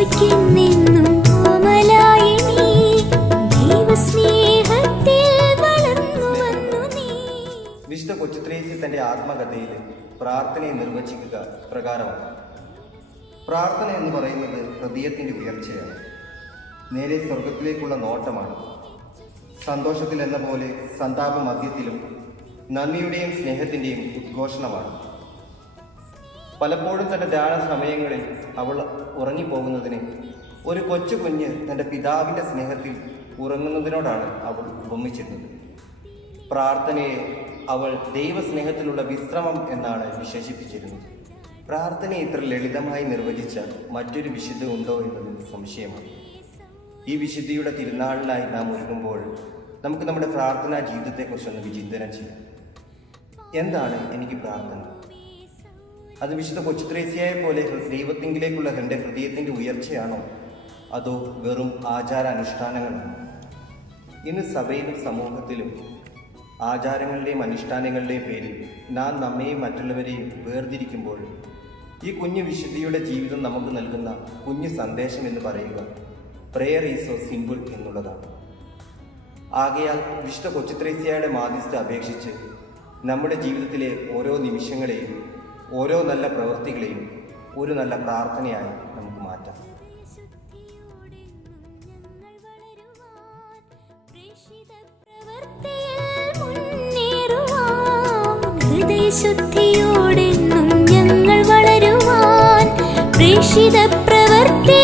ഈശോയ്ക്കെന്നെന്നും ഓമലായി നീ. ദൈവസ്നേഹത്തിൽ വളർന്നു നീ. വിശുദ്ധ കൊച്ചുത്രേസി തന്റെ ആത്മകഥയിൽ പ്രാർത്ഥനയെ നിർവചിക്കുക പ്രകാരമാണ്. പ്രാർത്ഥന എന്ന് പറയുന്നത് ഹൃദയത്തിന്റെ ഉയർച്ചയാണ്. നേരെ സ്വർഗത്തിലേക്കുള്ള നോട്ടമാണ്. സന്തോഷത്തിൽ എന്ന പോലെ സന്താപ മധ്യത്തിലും നന്ദിയുടെയും സ്നേഹത്തിന്റെയും ഉദ്ഘോഷണമാണ്. പലപ്പോഴും തന്റെ ധ്യാന സമയങ്ങളിൽ അവൾ ഉറങ്ങിപ്പോകുന്നതിന് ഒരു കൊച്ചു കുഞ്ഞ് തന്റെ പിതാവിന്റെ സ്നേഹത്തിൽ ഉറങ്ങുന്നതിനോടാണ് അവൾ ഉപമിച്ചിരുന്നത്. പ്രാർത്ഥനയെ അവൾ ദൈവസ്നേഹത്തിലുള്ള വിശ്രമം എന്നാണ് വിശേഷിപ്പിച്ചിരുന്നത്. പ്രാർത്ഥനയെ ഇത്ര ലളിതമായി നിർവചിച്ച മറ്റൊരു വിശുദ്ധ ഉണ്ടോ എന്നതിന് സംശയമാണ്. ഈ വിശുദ്ധിയുടെ തിരുനാളിനായി നാം ഒരുങ്ങുമ്പോൾ നമുക്ക് നമ്മുടെ പ്രാർത്ഥനാ ജീവിതത്തെക്കുറിച്ചൊന്ന് വിചിന്തനം ചെയ്യാം. എന്താണ് എനിക്ക് പ്രാർത്ഥന? അത് വിശുദ്ധ കൊച്ചുത്രേസ്യയെ പോലെ ദൈവത്തിങ്കിലേക്കുള്ള എന്റെ ഹൃദയത്തിന്റെ ഉയർച്ചയാണോ? അതോ വെറും ആചാര അനുഷ്ഠാനങ്ങളാണോ ഇന്ന് സഭയിലും സമൂഹത്തിലും ആചാരങ്ങളുടെയും അനുഷ്ഠാനങ്ങളുടെയും പേരിൽ നാം നമ്മെയും മറ്റുള്ളവരെയും വേർതിരിക്കുമ്പോൾ ഈ കുഞ്ഞു വിശുദ്ധിയുടെ ജീവിതം നമുക്ക് നൽകുന്ന കുഞ്ഞു സന്ദേശം എന്ന് പറയുക പ്രെയർ ഈസ് സോ സിമ്പിൾ എന്നുള്ളതാണ്. ആകയാൽ വിശുദ്ധ കൊച്ചുത്രേസ്യയുടെ മാധ്യസ്ഥ അപേക്ഷിച്ച് നമ്മുടെ ജീവിതത്തിലെ ഓരോ നിമിഷങ്ങളെയും ഓരോ നല്ല പ്രവൃത്തികളെയും ഒരു നല്ല പ്രാർത്ഥനയായി നമുക്ക് മാറ്റാം. ശുദ്ധിയോടെ ഞങ്ങൾ വളരുവാൻ പ്രേക്ഷിത പ്രവർത്തിയിൽ